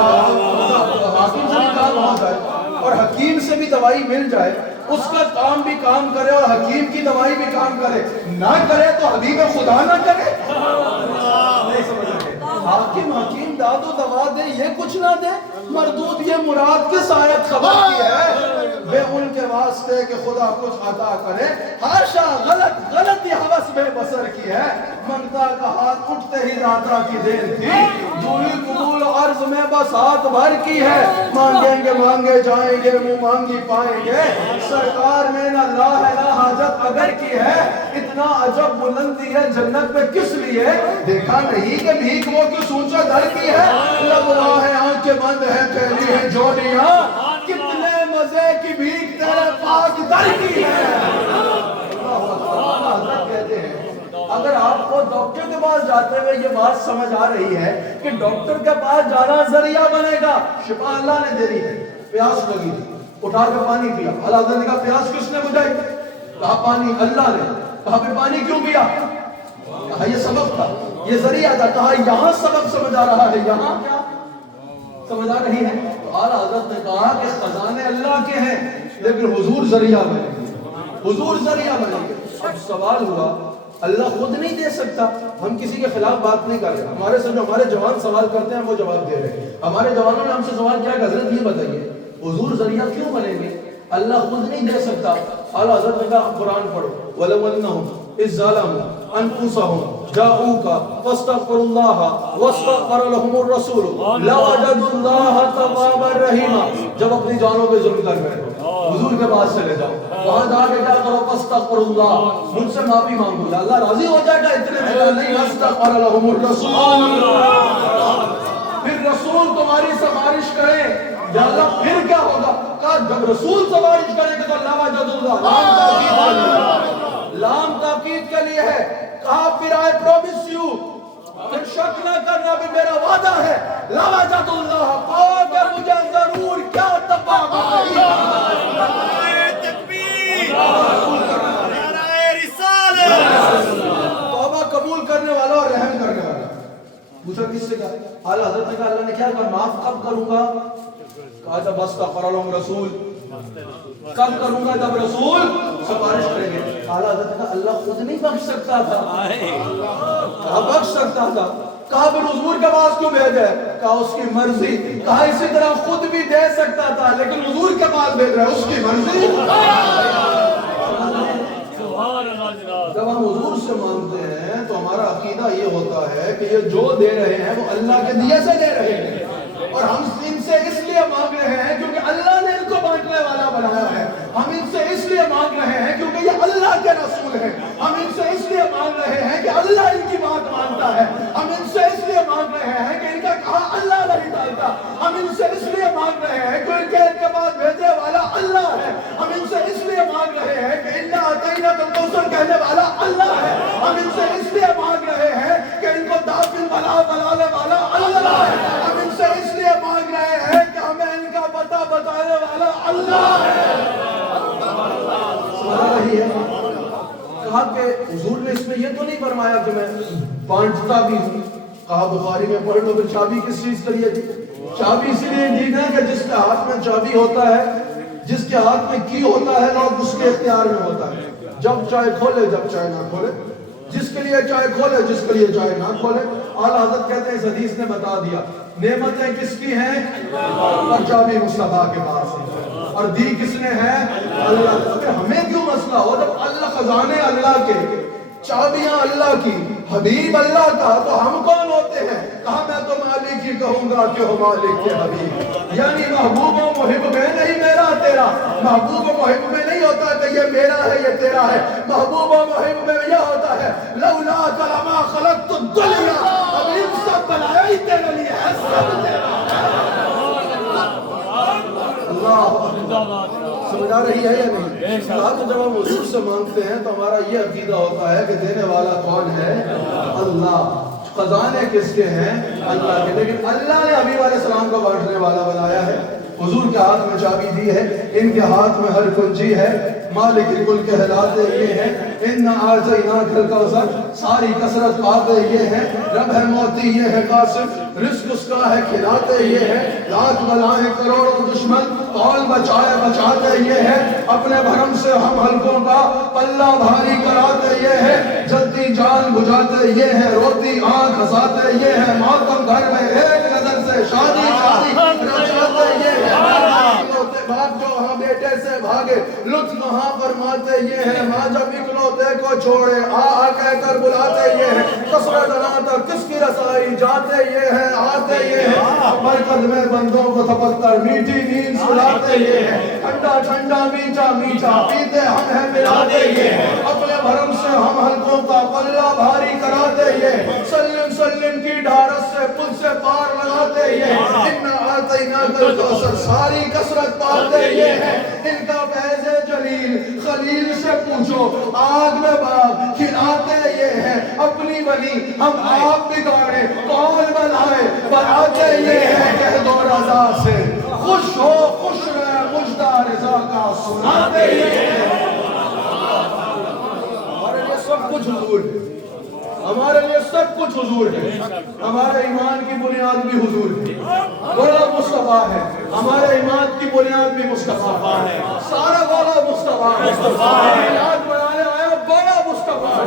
حاکم سے بھی کام ہو جائے اور حکیم سے بھی دوائی مل جائے، اس کا کام بھی کام کرے اور حکیم کی دوائی بھی کام کرے، نہ کرے تو حبیب خدا نہ کرے. نہیں سمجھ رہے؟ حاکم حکیم داد و دوا دے، یہ کچھ نہ دے. مردود یہ مراد کس آیت خبر کی ہے؟ بے ان کے واسطے کہ خدا کچھ عطا کرے. حاشا، غلطی حوث بے بسر کی ہے. منگتا کا ہاتھ اٹھتے ہی داتا کی دیر تھی. دولی قبول عرض میں بس ہاتھ بھر کی ہے. مانگیں گے مانگے جائیں گے، منہ مانگی پائیں گے. سرکار میں نہ لا ہے نہ حاجت اگر کی ہے. اتنا عجب بلندی ہے جنت میں کس لیے؟ دیکھا نہیں کہ بھیک وہ کس اونچا در کی ہے. لب راہ ہے آنکھیں بند ہے پھیلی ہے جوڑیاں، کتنے مزے کی بھیک تیرے پاک در کی ہے. حضرت کہتے ہیں اگر آپ کو ڈاکٹر کے پاس جاتے ہوئے یہ بات سمجھ آ رہی ہے کہ ڈاکٹر کے پاس جانا ذریعہ بنے گا، شفا اللہ نے دے رہی ہے. پیاس لگی تھی، اٹھا کے پانی پیا. اعلیٰ حضرت نے کہا پیاس کس نے بجھائی؟ کہا پانی اللہ نے. کہا پھر پانی کیوں پیا؟ کہا یہ سبب تھا، یہ ذریعہ تھا. کہا یہاں سبب سمجھ آ رہا ہے، یہاں کیا سمجھ آ رہی ہے؟ تو اعلیٰ حضرت نے کہا کہ خزانے اللہ کے ہیں لیکن حضور ذریعہ بنے گے، حضور ذریعہ بنے گے. اب سوال ہوا اللہ خود نہیں دے سکتا. ہم کسی کے خلاف بات نہیں کر رہے، ہمارے سے جو ہمارے جوان سوال کرتے ہیں وہ جواب دے رہے ہیں. ہمارے جوانوں نے ہم سے سوال کیا کہ حضرت یہ بتائیے حضور ذریعہ کیوں بنیں گے؟ اللہ خود نہیں دے سکتا. اعلیٰ حضرت نے کہا قرآن پڑھو. وَلَوْ أَنَّهُمْ إِذْ ظَلَمُوا أَنفُسَهُمْ جَاءُوكَ فَاسْتَغْفَرُوا اللَّهَ وَاسْتَغْفَرَ لَهُمُ الرَّسُولُ لَوَجَدُوا اللَّهَ تَوَّابًا رَحِيمًا. جب اپنی جانوں پہ ظلم کر رہے ہو حضور کے پاس چلے جاؤ، وہاں جا کے کیا کرو؟ فَاسْتَغْفَرُوا اللَّهَ، مجھ سے معافی مانگو، اللہ راضی ہو جائے گا. اتنے میں نہیں، وَاسْتَغْفَرَ لَهُمُ الرَّسُولُ، پھر رسول تمہاری سفارش کرے. یا اللہ پھر کیا ہوگا؟ کہا جب رسول سفارش کرے گا تو اللہ وجد اللہ، لام تاکید کے لیے ہے. کہا پھر I promise you، پھر شک نہ کرنا بھی میرا وعدہ ہے. لا وجد اللہ، پاک مجھے ضرور کیا تباہ کرے. تکبیر، نعرہ رسالت، توبہ قبول کرنے والا اور رحم کرنے والا. پوچھا کس سے کہا؟ اعلیٰ حضرت نے کہا اللہ نے کیا کہا معاف کب کروں گا؟ کہا جب استغفر لهم رسول، کب کروں گا؟ جب رسول سفارش کریں گے. اعلیٰ حضرت نے کہا اللہ خود نہیں بخش سکتا تھا؟ کہا بخش سکتا تھا. کہا پھر حضور کے پاس کیوں بھیجا ہے؟ کہا اس کی مرضی. کہا اسی طرح خود بھی دے سکتا تھا لیکن حضور کے پاس بھیج رہا ہے، اس کی مرضی. جب ہم حضور سے مانگتے ہیں تو ہمارا عقیدہ یہ ہوتا ہے کہ یہ جو دے رہے ہیں وہ اللہ کے دیے سے دے رہے ہیں، اور ہم ان سے اس لیے مانگ رہے ہیں کیونکہ اللہ نے ان کو بانٹنے والا بنایا ہے. ہم ان سے اس لیے مانگ رہے ہیں کیونکہ یہ اللہ کے رسول ہیں. ہم ان سے اس لیے مانگ رہے ہیں کہ اللہ ان کی بات مانتا ہے. ہم ان سے اس لیے مانگ رہے ہیں کہ ان کا کہا اللہ نہیں ٹالتا. ہم ان سے اس لیے مانگ رہے ہیں کہ ان کے پاس بھیجنے والا اللہ ہے. ہم ان سے اس لیے مانگ رہے ہیں کہ انا اعطیناک الکوثر کہنے والا اللہ ہے. ہم ان سے اس لیے مانگ رہے ہیں کہ ان کو دافن بنانے والا اللہ ہے. ہم ان سے اس لیے مانگ رہے ہیں کہ ہمیں ان کا پتہ بتانے والا اللہ ہے. سمجھ رہی ہے؟ کہا کہ حضور نے اس میں یہ تو نہیں فرمایا کہ میں بانٹتا بھی ہوں. کہا بخاری میں پڑھ لو. پھر چابی کس چیز کے لیے دی؟ چابی اس لیے دی نا کہ جس کے ہاتھ میں چابی ہوتا ہے, جس کے ہاتھ میں کی ہوتا ہے لوگ اس کے اختیار میں ہوتا ہے. جب چاہے کھولے, جب چاہے نہ کھولے, جس کے لیے چاہے کھولے, جس کے لیے چاہے نہ کھولے. اعلیٰ حضرت کہتے ہیں اس حدیث نے بتا دیا نعمتیں کس کی ہیں, اور چابی مصطفیٰ کے پاس ہے, اور دی کس نے ہے, اللہ. ہمیں کیوں مسئلہ ہو جب اللہ خزانے اللہ کے, چابیاں اللہ کی, حبیب اللہ کا, تو ہم کون ہوتے ہیں؟ کہا میں تو مالک ہی کہوں گا کہ ہو مالک کے حبیب. یعنی محبوب و محب میں نہیں میرا تیرا, محبوب و محب میں نہیں ہوتا کہ یہ میرا ہے یہ تیرا ہے. محبوب و محب میں یہ ہوتا ہے لولا کلما خلقت الدنیا, حبیب سب بنایا ہی تیرے لیے ہے, سب تیرا ہے. اللہ سمجھا رہی ہے یا نہیں؟ تو جب ہم حضور سے مانگتے ہیں تو ہمارا یہ عقیدہ ہوتا ہے کہ دینے والا کون ہے؟ اللہ. خزانے کس کے ہیں؟ اللہ کے. لیکن اللہ نے حبیب علیہ السلام کو بانٹنے والا بنایا ہے. حضور کے ہاتھ میں چابی دی ہے, ان کے ہاتھ میں ہر کنجی ہے. مالک الکل کہلاتے یہ ہیں, ان اعطیناک الکوثر, ساری کثرت پاتے یہ ہیں. رب ہے موتی یہ ہے قاسم, رزق اس کا ہے کھلاتے یہ ہیں. لاکھ بلائیں کروڑوں دشمن, قول بچائے بچاتے یہ ہیں. اپنے بھرم سے ہم حلقوں کا پلہ بھاری کراتے یہ ہیں. جلتی جان بجھاتے یہ ہیں, روتی آنکھ ہنساتے یہ ہیں. ماتم گھر میں ایک نظر سے شادی شادی رچاتے یہ ہیں. باپ جو ہاں بیٹے سے بھاگے لطف وہاں فرماتے یہ ہیں. ماں جب اکلوتے کو چھوڑے آ کہہ کر بلاتے یہ ہیں. کثرت انا تک کس کی رسائی جاتے یہ ہیں, آتے یہ ہیں. برکت میں بندوں کو تھپک کر میٹھی نیند سلاتے یہ ہیں. ٹھنڈا ٹھنڈا میٹھا میٹھا پیتے ہم ہیں ملاتے یہ ہیں. اپنے بھرم سے ہم حلقوں کا پلہ بھاری کراتے یہ ہیں. سلم سلم کی ڈھارس سے پل سے پار لگاتے یہ ہیں. ان اعطیناک الکوثر, ساری کثرت پاتے یہ ہیں. ان کا فیض جلیل خلیل سے پوچھو, آگ میں باغ کھلاتے یہ ہیں. اپنی بنی ہم آپ بگاڑے کون بنائے بناتے یہ ہیں. کہہ دو رضا سے خوش ہو خوش رہے, مجدہ رضا کا سناتے یہ ہیں. ہمارے لیے سب کچھ حضور ہے, ہمارے لیے سب کچھ حضور ہے. ہمارے ایمان کی بنیاد بھی حضور ہے, بڑا مصطفیٰ ہے. ہمارے ایمان کی بنیاد بھی مصطفیٰ ہے. سارا والا مصطفیٰ ہے. بنیاد بنانے آیا بڑا مصطفیٰ ہے.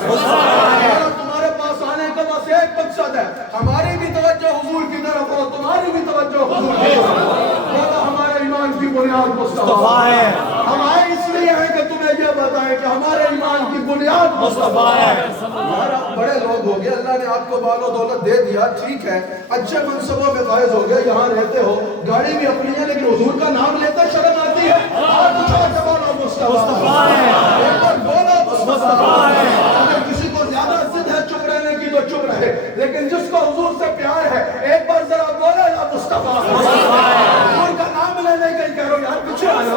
تمہارے پاس آنے کا بس ایک مقصد ہے, ہماری بھی توجہ حضور کی طرف ہو, تمہاری بھی توجہ حضور کی طرف. ہمارے ایمان کی بنیاد مصطفیٰ ہے. ہم آئے اس لیے ہیں کہ تمہیں یہ بتائیں کہ ہمارے ایمان کی بنیاد مصطفیٰ ہے. ہمارا بڑے لوگ ہو گئے, اللہ نے آپ کو مال و دولت دے دیا, ٹھیک ہے, اچھے منصبوں میں فائز ہو گئے, یہاں رہتے ہو, گاڑی بھی اپنی ہے, لیکن حضور کا نام لیتے شرم آتی ہے. بولو مصطفیٰ ہے, ایک بار بولو مصطفیٰ ہے. اگر کسی کو زیادہ ضد ہے چپ رہنے کی تو چپ رہے, لیکن جس کو حضور سے پیار ہے ایک بار ذرا بولے نا مصطفیٰ ہے. حضور کا نام لینے کے کہہ رہو یار پیچھے آ جاؤ,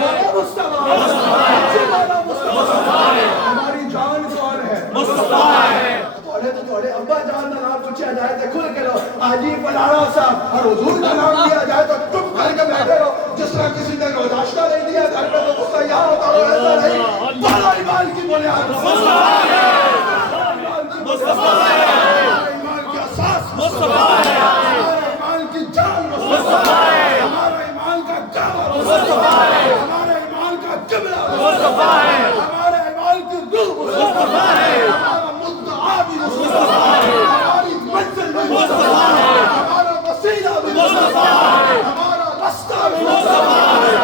بولو مصطفیٰ ہے. ہماری جان کون ہے؟ مصطفیٰ ہے. تھوڑے ابا جان کا نام پوچھا جائے تو کھل کے لو حاجی فلانا صاحب, اور حضور کا نام لیا جائے تو چپ کر کے بیٹھے رہو. جس طرح کسی نے ناشتہ نہیں دیا گھر پہ تو غصہ یہاں ہوتا ہو, ایسا نہیں. بڑا ایمان کی بنیاد مصطفیٰ ہے, مصطفیٰ ہے. ایمان کی اساس مصطفیٰ ہے, ہمارے ایمان کی جان مصطفیٰ ہے, ہمارے ایمان کا جان مصطفیٰ ہے, ہمارے ایمان کا قبلہ مصطفیٰ ہے, ہمارے ایمان کی روح مصطفیٰ ہے, ہمارا مدعا بھی مصطفیٰ ہے, ہماری منزل بھی مصطفیٰ ہے, ہمارا وسیلہ بھی مصطفیٰ ہے, ہمارا رستہ بھی مصطفیٰ ہے,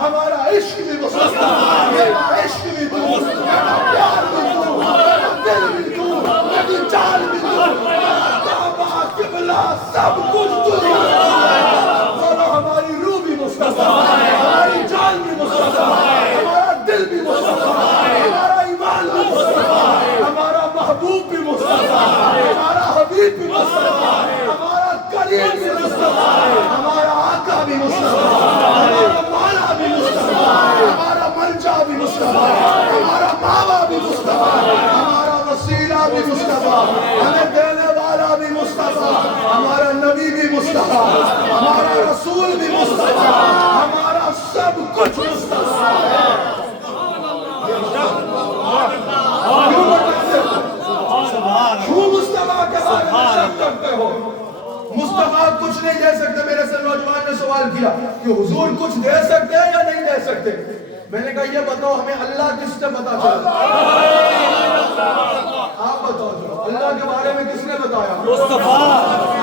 ہمارا عشق بھی مصطفیٰ ہے, میرا عشق بھی تو, میرا پیار بھی تو, میرا دل بھی تو, میری جان بھی تو, میرا کعبہ قبلہ سب کچھ تو. ہماری روح بھی مصطفیٰ ہے, ہماری جان بھی مصطفیٰ ہے, ہمارا دل بھی مصطفیٰ ہے, ہمارا ایمان بھی مصطفیٰ ہے, ہمارا محبوب بھی مصطفیٰ ہے, ہمارا حبیب بھی مصطفیٰ ہے, ہمارا کریم بھی مصطفیٰ ہے, ہمارا آقا بھی مصطفیٰ ہے, ہمارا مولا بھی مصطفیٰ ہے, ہمارا منجا بھی مصطفیٰ ہے, ہمارا ماما بھی مصطفیٰ ہے, ہمارا وسیلہ بھی مصطفیٰ ہے, ہمیں دینے والا بھی مصطفیٰ, ہمارا نبی بھی مصطفیٰ, ہمارا رسول بھی مصطفیٰ, ہمارا سب کچھ مصطفیٰ ہے. مصطفیٰ کچھ نہیں دے سکتے. میرے سے نوجوان نے سوال کیا کہ حضور کچھ دے سکتے ہیں یا نہیں دے سکتے؟ میں نے کہا یہ بتاؤ ہمیں اللہ کس سے پتا چلا؟ آپ بتاؤ جو اللہ کے بارے میں کس نے بتایا؟ مصطفیٰ.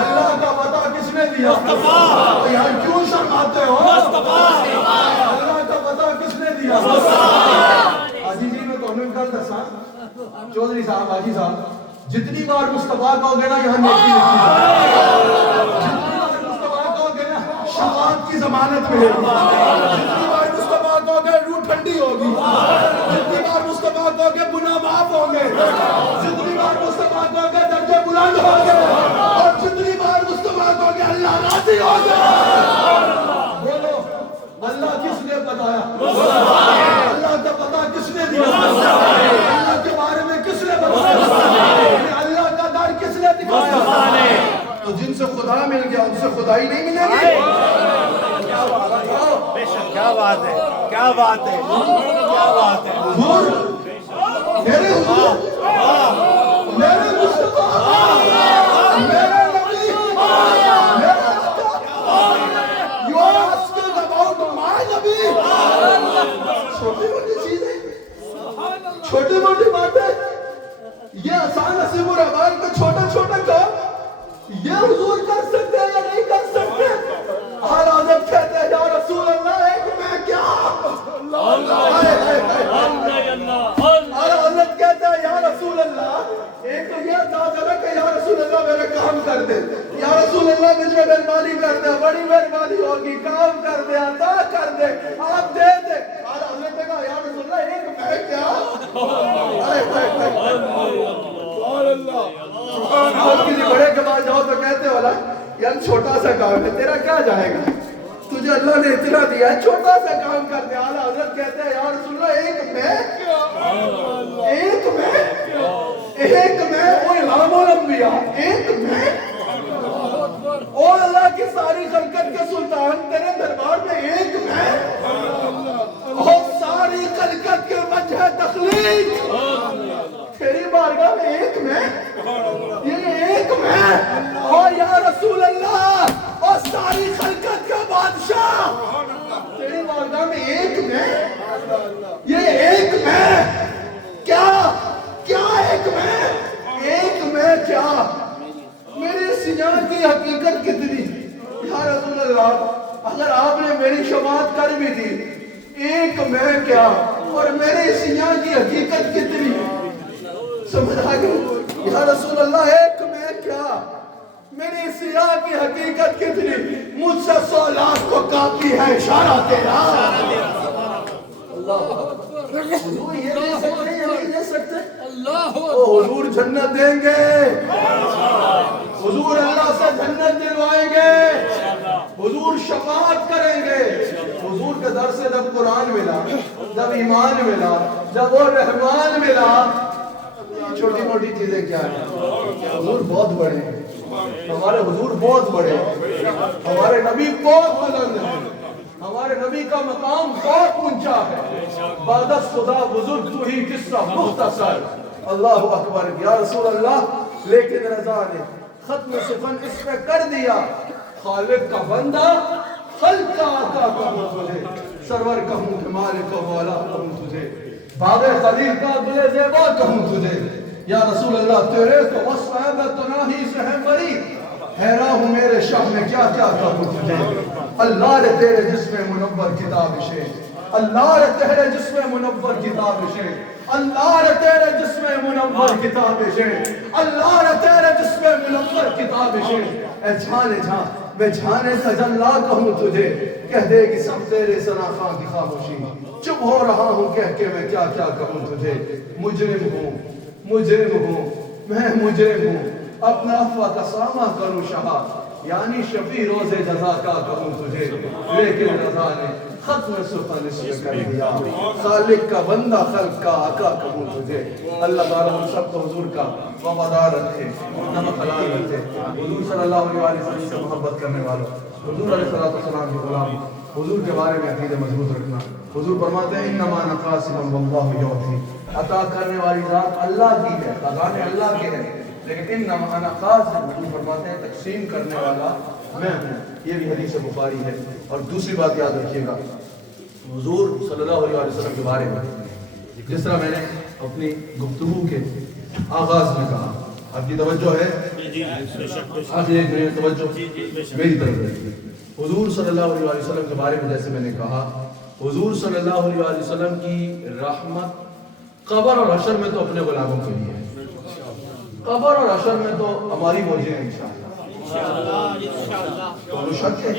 اللہ کا پتا کس نے دیا؟ مصطفیٰ. یار کیوں شرماتے ہو؟ مصطفیٰ. اللہ کا پتا کس نے دیا؟ مصطفیٰ. حاجی جی میں تمہیں کل دسا چودھری صاحب حاجی صاحب جتنی بار مصطفیٰ کہو گے نا یہاں نیکی لکھی جائے. جتنی بار مصطفیٰ کہو گے نا شفاعت کی ضمانت ملے گی. جتنی بار مصطفیٰ کہو گے روح ٹھنڈی ہوگی. جتنی بار مصطفیٰ کہو گے گناہ معاف ہوں گے. جتنی بار مصطفیٰ کہو گے درجے بلند ہوں گے. اور جتنی بار مصطفیٰ کہو گے اللہ راضی ہو گے. بولو اللہ کس نے بتایا؟ اللہ کا پتا کس نے دیا؟ اللہ کے بارے میں کس نے بتایا؟ اللہ کا در کس نے دکھایا؟ تو جن سے خدا مل گیا ان سے خدائی نہیں ملے گی. کیا بات ہے، کیا بات ہے، کیا بات ہے. حضور میرے حضور میرے مصطفیٰ میرے نبی میرے You are asking about my نبی. چھوٹی موٹی چیزیں چھوٹی موٹی باتیں یہ آسان نصیب الرحمان کو چھوٹا چھوٹا کام یہ حضور کر سکتے ہیں یا نہیں کر سکتے؟ اعلیٰ حضرت کہتے ہیں یا رسول اللہ ایک میں کیا. اعلیٰ حضرت کہتے ہیں یا رسول اللہ ایک تو یہ انداز ہے کہ یا رسول اللہ میرے کام کر دے. یا رسول اللہ مجھے مہربانی کر دے بڑی مہربانی ہوگی کام کر دے عطا کر دے آپ دے دے. اعلیٰ حضرت نے کہا یا رسول اللہ ایک میں کیا. آپ کسی بڑے کے پاس جاؤ تو کہتے والا یار چھوٹا سا کام ہے تیرا کیا جائے گا تجھے اللہ نے اتنا دیا ہے چھوٹا سا کام کر دے. اعلیٰ حضرت کہتے ہیں یا رسول اللہ ایک میں وہ امام الانبیاء ایک میں اور اللہ کی ساری خلقت کے سلطان تیرے دربار میں ایک میں اور ساری خلقت کے وجہ تخلیق تیری بارگاہ میں ایک میں یہ ایک میں اور یا رسول اللہ اور ساری خلقت کا بادشاہ تیری بارگاہ میں ایک میں یہ ایک میں کیا کیا ایک میں کیا میرے سیاح کی حقیقت کتنی. یا رسول اللہ اگر آپ نے میری شفاعت کر بھی دی ایک میں کیا اور میرے سیاح کی حقیقت کتنی سمجھ آ گئی. یا رسول اللہ ایک میں کیا میری سیاہ کی حقیقت کتنی مجھ سے 100 لاکھ کو کافی ہے اشارہ تیرا. حضور یہ دے سکتے یا نہیں دے سکتے؟ حضور جنت دیں گے. حضور اللہ سے جنت دلوائیں گے. حضور شفاعت کریں گے. حضور کے در سے جب قرآن ملا جب ایمان ملا جب وہ رحمان ملا چھوٹی موٹی چیزیں کیا ہیں. حضور بہت بڑے ہیں. ہمارے حضور بہت بڑے ہیں. ہمارے نبی بہت بلند ہیں. ہمارے نبی کا مقام بہت اونچا ہے. بعد از خدا بزرگ تو ہی قصہ مختصر. اللہ اکبر. یا رسول اللہ لیکن رضا نے ختم سخن اس پہ کر دیا خالق کا بندہ خلق کا آقا کہوں تجھے سرور کہوں کہ مالک و مولا کہوں تجھے باغ خلیل کا دل زیبا کہوں تجھے. یا رسول اللہ تیرے تو وصف ہے میں تناہی سے ہے بری حیران ہوں میرے شاہ میں کیا کیا کہوں تجھے. اللہ رے تیرے جسم منور کتاب شے اللہ رے تیرے جسم منور کتاب شے اللہ رے تیرے جسم منور کتاب شے اللہ رے تیرے جسم منور کتاب شے. اے جانے جہاں میں جانے تجلا کہوں تجھے کہہ دے گی سب تیرے سناخاں کی خاموشی. چپ ہو رہا ہوں کہہ کے میں کیا کیا کہوں تجھے. مجرم ہوں میں مجرم ہوں اپنا افوا کا سامہ کروں شہا یعنی شفیع روز جزا کا کہوں تجھے. لیکن رضا نے ختم سخن اس میں کر دیا خالق کا بندہ خلق کا آقا کہوں تجھے. اللہ تعالیٰ ہم سب کو حضور کا وفادار رکھے نمک حلال رکھے. حضور صلی اللہ علیہ وسلم سے محبت کرنے والوں حضور علیہ السلام کے غلام حضور کے بارے میں عقیدہ مضبوط رکھنا. حضور فرماتے ہیں انما نقاسم واللہ یعطی. عطا کرنے والی ذات اللہ کی ہے خزانے اللہ کے ہیں لیکن انما انا قاسم، حضور فرماتے ہیں تقسیم کرنے والا میں ہوں. یہ بھی حدیث بخاری ہے. اور دوسری بات یاد رکھیے گا، حضور صلی اللہ علیہ وسلم کے بارے میں جس طرح میں نے اپنی گفتگو کے آغاز میں کہا، آپ کی توجہ ہے؟ آخر ایک منٹ توجہ میری طرف رکھیے. حضور صلی اللہ علیہ وسلم کے بارے میں جیسے میں نے کہا، حضور صلی اللہ علیہ وسلم کی رحمت قبر اور حشر میں تو اپنے غلاموں کے لیے ہے، قبر اور حشر میں تو ہماری موجیں ہیں انشاءاللہ. کوئی شک ہے؟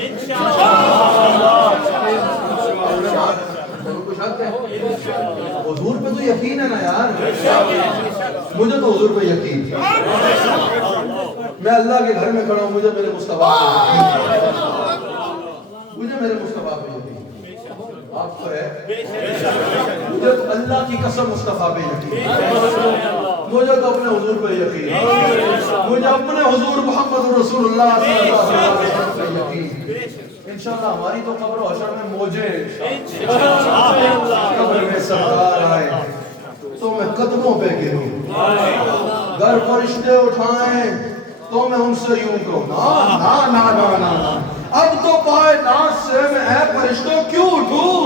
کوئی شک ہے؟ حضور پہ تو یقین ہے نا یار. مجھے تو حضور پہ یقین ہے. میں اللہ کے گھر میں کھڑا ہوں، مجھے میرے مصطفیٰ پہ یقین ہے. مجھے میرے مصطفیٰ پہ یقین ہے. آپ کو ہے؟ مجھے تو اللہ کی قسم مصطفیٰ پہ یقین ہے. مجھے تو اپنے حضور پہ یقین ہے. مجھے اپنے حضور محمد رسول اللہ صلی اللہ علیہ وسلم پہ یقین ہے. انشاءاللہ ہماری تو قبر و حشر میں موجیں انشاءاللہ. قبر میں سرکار آئے تو میں قدموں پہ گروں، گر فرشتے اٹھائیں تو میں ان سے یوں کہوں نا نا نا نا نا، اب تو پائے ناز سے میں اے فرشتوں کیوں اٹھوں.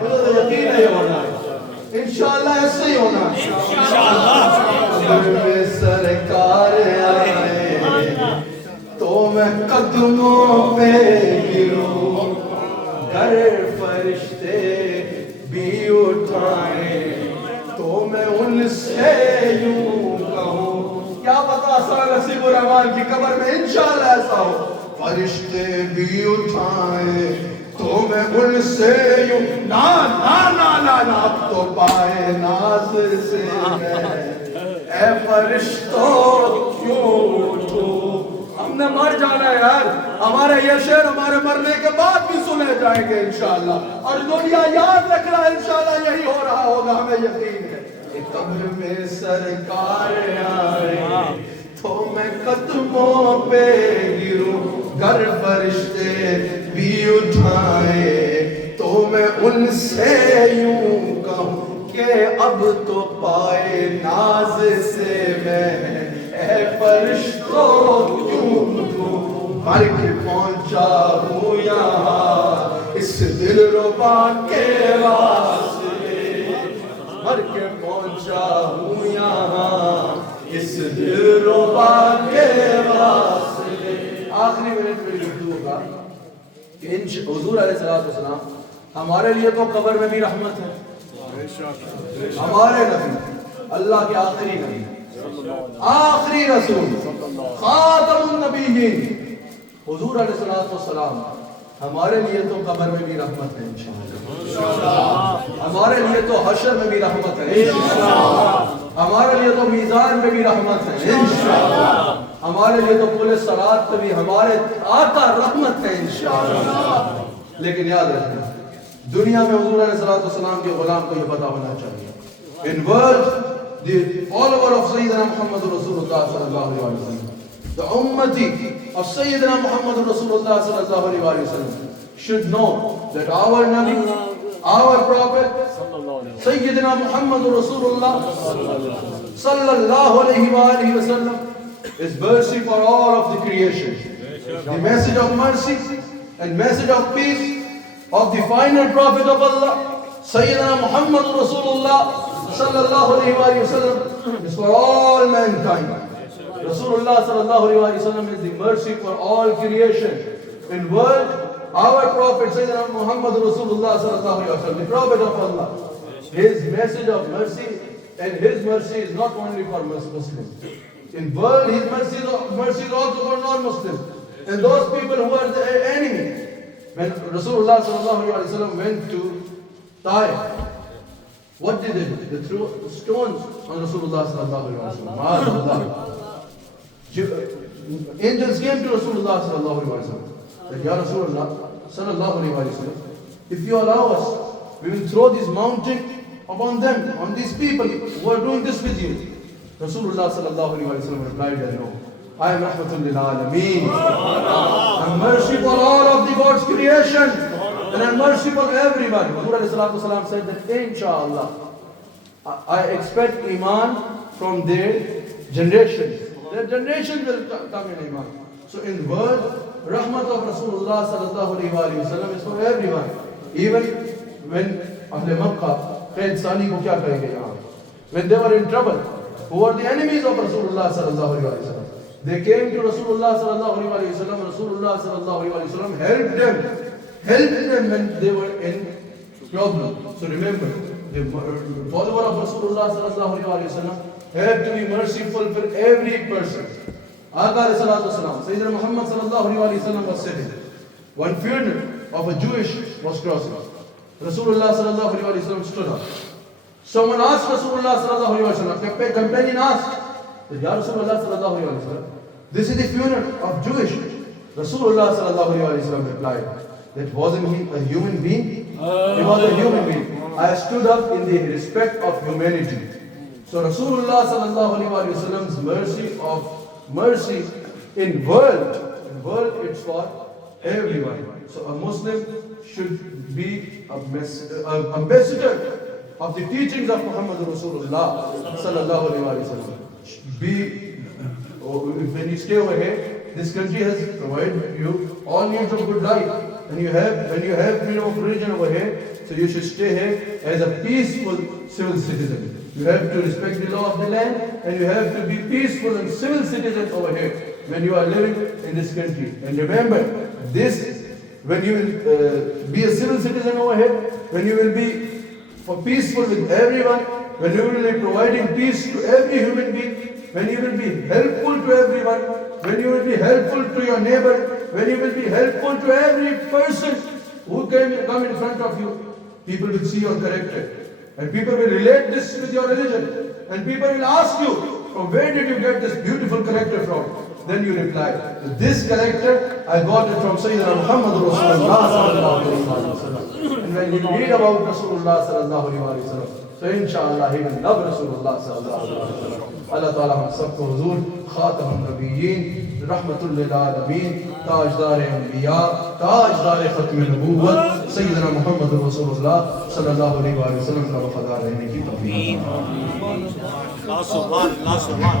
مجھے تو یقین نہیں ہونا ہے، انشاءاللہ ایسے ہی ہونا ہے. قبر میں سرکار آئے تو میں قدموں پہ گروں، گر فرشتے بھی اٹھائیں تو میں ان سے یوں کہوں. کیا پتا سا نصیب الرحمان کی قبر میں انشاءاللہ ایسا ہو، فرشتے بھی اٹھائیں تو میں ان سے یوں نا نا نا نا نا، اب تو پائے ناز سے میں اے فرشتوں کیوں اٹھوں. ہم نے مر جانا ہے یار، ہمارے یہ شعر ہمارے مرنے کے بعد بھی سنے جائیں گے انشاءاللہ، اور دنیا یاد رکھ رہا ہے انشاءاللہ یہی ہو رہا ہوگا، ہمیں یقین ہے. قبر میں سرکار آئے تو میں قدموں پہ گروں، گر فرشتے بھی اٹھائے تو میں ان سے یوں کہوں کہ اب تو پائے ناز سے میں اے فرشتوں کیوں اٹھوں. مر کے پہنچا ہوں یہاں اس دل ربا کے واسطے، مر کے پہنچا ہوں یہاں اس دل ربا کے واسطے. آخری منٹ میں گفتگو کا کہ حضور علیہ السلام ہمارے لیے تو قبر میں بھی رحمت ہے. ہمارے نبی اللہ کے آخری نبی، آخری رسول، خاتم النبیین حضور علیہ السلام ہمارے لیے تو قبر میں بھی رحمت ہے انشاءاللہ. ہمارے لیے تو حشر میں بھی رحمت ہے انشاءاللہ. ہمارے لیے تو میزان میں بھی رحمت ہے انشاءاللہ. ہمارے لیے تو پل صراط پہ بھی ہمارے آقا رحمت ہے انشاءاللہ. لیکن یاد رکھنا، دنیا میں حضور علیہ السلام کے غلام کو یہ پتا ہونا چاہیے، in world the follower of Sayyidina Muhammad Rasulullah sallallahu alaihi wasallam, the ummati of Sayyidina Muhammad Rasulullah sallallahu alaihi wasallam should know that our Nabi, our Prophet Sayyidina Muhammad Rasulullah sallallahu alaihi wasallam is mercy for all of the creation. The message of mercy and message of peace of the final Prophet of Allah, Sayyidina Muhammad Rasulullah sallallahu alayhi wa sallam, is for all mankind. Rasulullah sallallahu alayhi wa sallam is the mercy for all creation. In world, our Prophet Sayyidina Muhammad Rasulullah sallallahu alayhi wa sallam, the Prophet of Allah, his message of mercy and his mercy is not only for Muslims. In world, his mercy is also for non-Muslims and those people who are the enemy. When Rasulullah sallallahu alayhi wa sallam went to Taif, what did they do? They threw stones on Rasulullah sallallahu alayhi wa sallam. Angels came to Rasulullah sallallahu alayhi wa sallam. That, Ya Rasulullah sallallahu alayhi wa sallam, if you allow us, we will throw this mountain upon them, on these people who are doing this with you. Rasulullah sallallahu alayhi wa sallam replied that no, I am rahmatul lil alameen. I am mercy for all of the God's creation, and I am mercy for everybody. Rasulullah sallallahu alayhi wa sallam said that inshallah, I expect Iman from their generations. Their generation will come in Iman. So in word, rahmat of Rasulullah sallallahu alaihi wasallam is for everyone. Even when Ahle Makkah, Qaid Sani ko kya karenge yahan? When they were in trouble, who were the enemies of Rasulullah sallallahu alaihi wasallam? They came to Rasulullah sallallahu alaihi wasallam. Rasulullah sallallahu alaihi wasallam helped them when they were in problem. So remember, the follower of Rasulullah sallallahu alaihi wasallam have to be merciful for every person. Aka alayhi salatu wasalam, Sayyidina Muhammad sallallahu alaihi wasallam was sitting. One funeral of a Jewish was crossing. Rasulullah sallallahu alaihi wasallam stood up. Someone asked Rasulullah sallallahu alaihi wasallam, a companion asked, Ya Rasulullah sallallahu alaihi wasallam, this is the funeral of Jewish. Rasulullah sallallahu alaihi wasallam replied, that wasn't he a human being? He was a human being. I stood up in the respect of humanity. So Rasulullah sallallahu alaihi wasallam's mercy in world it's for everyone. So a Muslim should be an ambassador of the teachings of Muhammad Rasulullah sallallahu alaihi wasallam. When you stay over here, this country has provided you all needs of good life, and when you have freedom of religion over here, so you should stay here as a peaceful civil citizen. You have to respect the law of the land, and you have to be peaceful and civil citizens over here when you are living in this country. And remember, when you will be a civil citizen over here, when you will be peaceful with everyone, when you will be providing peace to every human being, when you will be helpful to everyone, when you will be helpful to your neighbor, when you will be helpful to every person who can come in front of you, people will see your character. And people will relate this with your religion. And people will ask you, from where did you get this beautiful character from? Then you reply, this character, I got it from Sayyidina Muhammad Rasulullah sallallahu alaihi wasallam. And when you read about Rasulullah sallallahu alaihi wasallam, so inshallah he will love Rasulullah sallallahu alaihi wasallam. Allah Ta'ala hum sabko huzur, Khatam al-Nabiyyin, Rahmatul lil Alameen, Tajdar al-Anbiya, Tajdar Khatm al-Nubuwwat, Sayyidina Muhammad Rasulullah sallallahu alaihi wasallam ka wafadar rehne ki tawfiq. Allah subhan, Allah subhan.